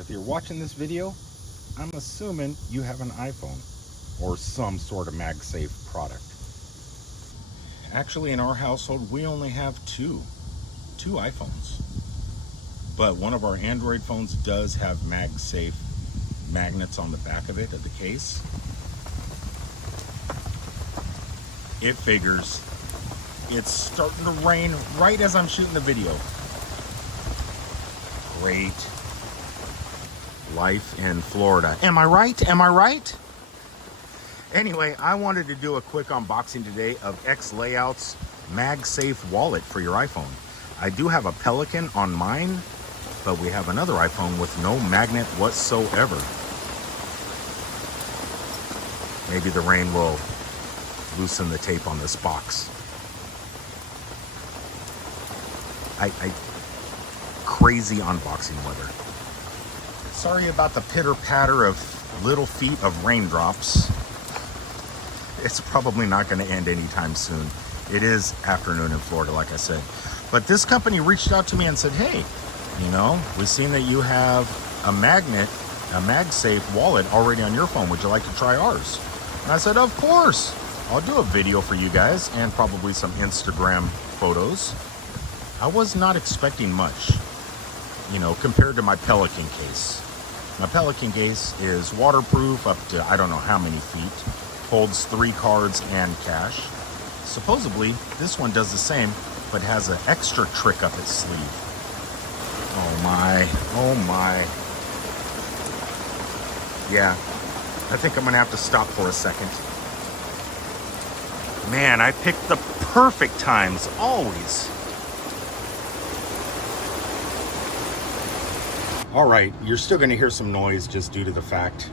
If you're watching this video, I'm assuming you have an iPhone or some sort of MagSafe product. Actually, in our household, we only have two iPhones. But one of our Android phones does have MagSafe magnets on the back of it, of the case. It figures. It's starting to rain right as I'm shooting the video. Great life in Florida. Am I right? Am I right? Anyway, I wanted to do a quick unboxing today of X-Layout's MagSafe wallet for your iPhone. I do have a Pelican on mine, but we have another iPhone with no magnet whatsoever. Maybe the rain will loosen the tape on this box. Crazy unboxing weather. Sorry about the pitter patter of little feet of raindrops. It's probably not going to end anytime soon. It is afternoon in Florida, like I said. But this company reached out to me and said, hey, you know, we've seen that you have a magnet, a MagSafe wallet already on your phone. Would you like to try ours? And I said, of course. I'll do a video for you guys and probably some Instagram photos. I was not expecting much, you know, compared to my Pelican case. My Pelican case is waterproof up to I don't know how many feet. Holds 3 cards and cash. Supposedly, this one does the same, but has an extra trick up its sleeve. Oh my, oh my. Yeah, I think I'm gonna have to stop for a second. Man, I picked the perfect times, always. All right, you're still gonna hear some noise just due to the fact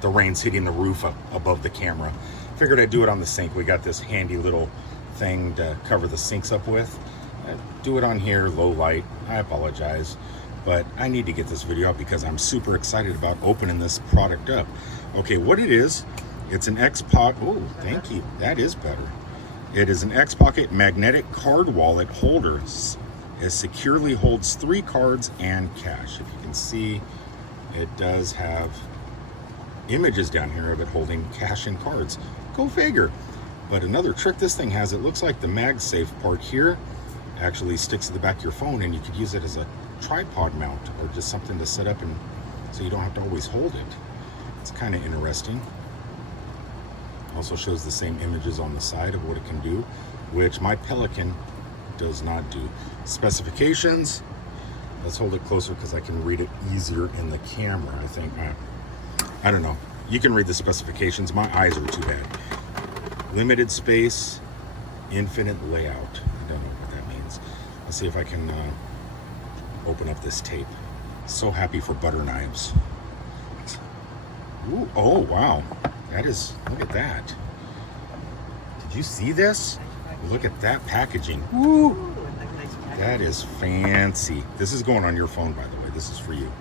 the rain's hitting the roof up above the camera. Figured I'd do it on the sink. We got this handy little thing to cover the sinks up with. Do it on here, low light. I apologize, but I need to get this video out because I'm super excited about opening this product up. Okay, what it is, it's an X-Pocket. Oh, thank you. That is better. It is an X-Pocket magnetic card wallet holder. It securely holds 3 cards and cash. If you can see, it does have images down here of it holding cash and cards. Go figure. But another trick this thing has, it looks like the MagSafe part here actually sticks to the back of your phone, and you could use it as a tripod mount or just something to set up, and so you don't have to always hold it. It's kind of interesting. Also shows the same images on the side of what it can do, which my Pelican does not do. Specifications, let's hold it closer because I can read it easier in the camera, I think. I don't know. You can read the specifications. My eyes are too bad. Limited space, infinite layout. I don't know what that means. Let's see if I can open up this tape. So happy for butter knives. Ooh, oh, wow. That is, look at that. Did you see this? Look at that packaging. Woo! That is fancy. This is going on your phone, by the way. This is for you.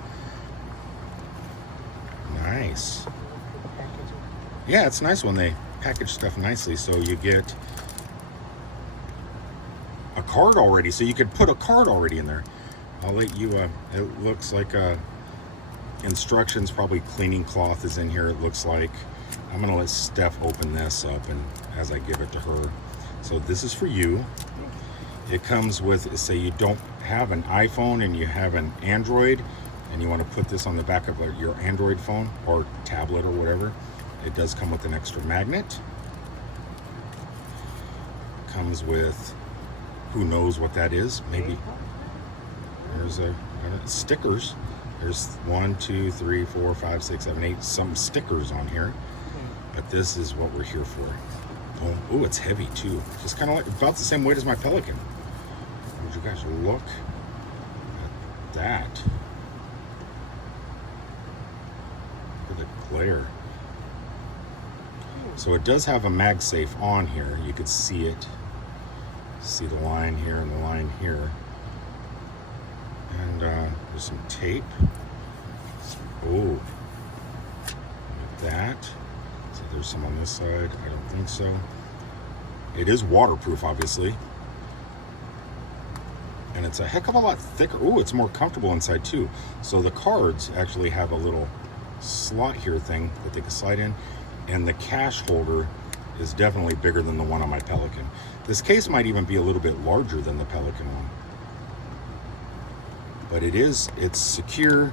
Nice. Yeah, it's nice when they package stuff nicely. So you get a card already. So you could put a card already in there. I'll let you, it looks like instructions, probably cleaning cloth is in here, it looks like. I'm gonna let Steph open this up and as I give it to her. So this is for you. It comes with, say you don't have an iPhone and you have an Android and you want to put this on the back of your Android phone or tablet or whatever, it does come with an extra magnet. Comes with, who knows what that is, maybe there's stickers. There's 1, 2, 3, 4, 5, 6, 7, 8, some stickers on here, but this is what we're here for. Oh, it's heavy too. Just kind of like about the same weight as my Pelican. Would you guys look at that? Look at the glare. So it does have a MagSafe on here. You could see it. See the line here and the line here. And there's some tape. Oh, look at that. So there's some on this side. I don't think so. It is waterproof, obviously. and it's a heck of a lot thicker. Oh, it's more comfortable inside too. So the cards actually have a little slot here thing that they can slide in, and the cash holder is definitely bigger than the one on my Pelican. This case might even be a little bit larger than the Pelican one. But it's secure,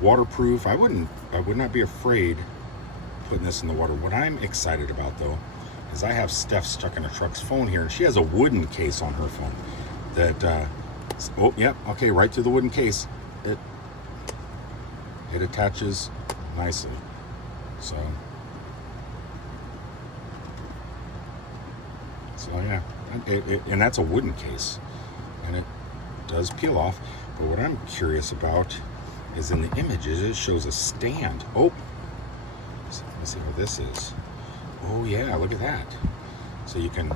waterproof. I would not be afraid putting this in the water. What I'm excited about though is I have Steph stuck in a truck's phone here, and she has a wooden case on her phone that oh yep, okay, right through the wooden case. It attaches nicely. So yeah, and that's a wooden case, and it does peel off. But what I'm curious about is in the images, it shows a stand. Oh, let's see how this is. Oh yeah, look at that. So you can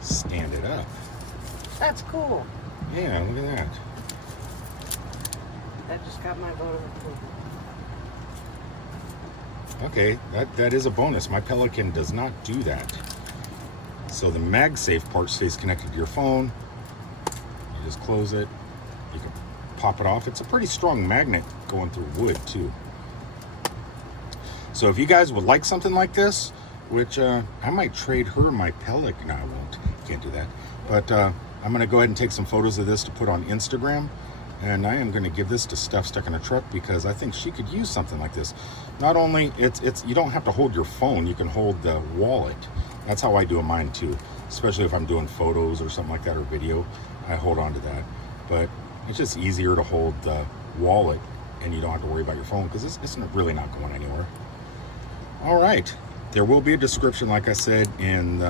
stand it up. That's cool. Yeah, look at that. That just got my vote of approval. Okay, that is a bonus. My Pelican does not do that. So the MagSafe part stays connected to your phone. You just close it. You can pop it off. It's a pretty strong magnet going through wood too. So if you guys would like something like this, which I might trade her my Pelican. No, I won't. Can't do that. But I'm going to go ahead and take some photos of this to put on Instagram. And I am going to give this to Steph stuck in a truck because I think she could use something like this. Not only, it's you don't have to hold your phone. You can hold the wallet. That's how I do mine too. Especially if I'm doing photos or something like that, or video. I hold on to that. But it's just easier to hold the wallet and you don't have to worry about your phone because it's really not going anywhere. All right. There will be a description, like I said, and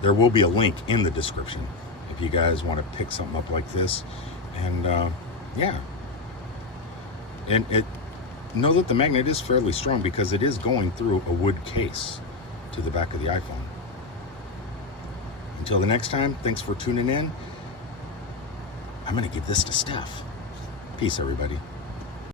there will be a link in the description if you guys want to pick something up like this. And yeah. And know that the magnet is fairly strong because it is going through a wood case to the back of the iPhone. Until the next time, thanks for tuning in. I'm going to give this to Steph. Peace, everybody.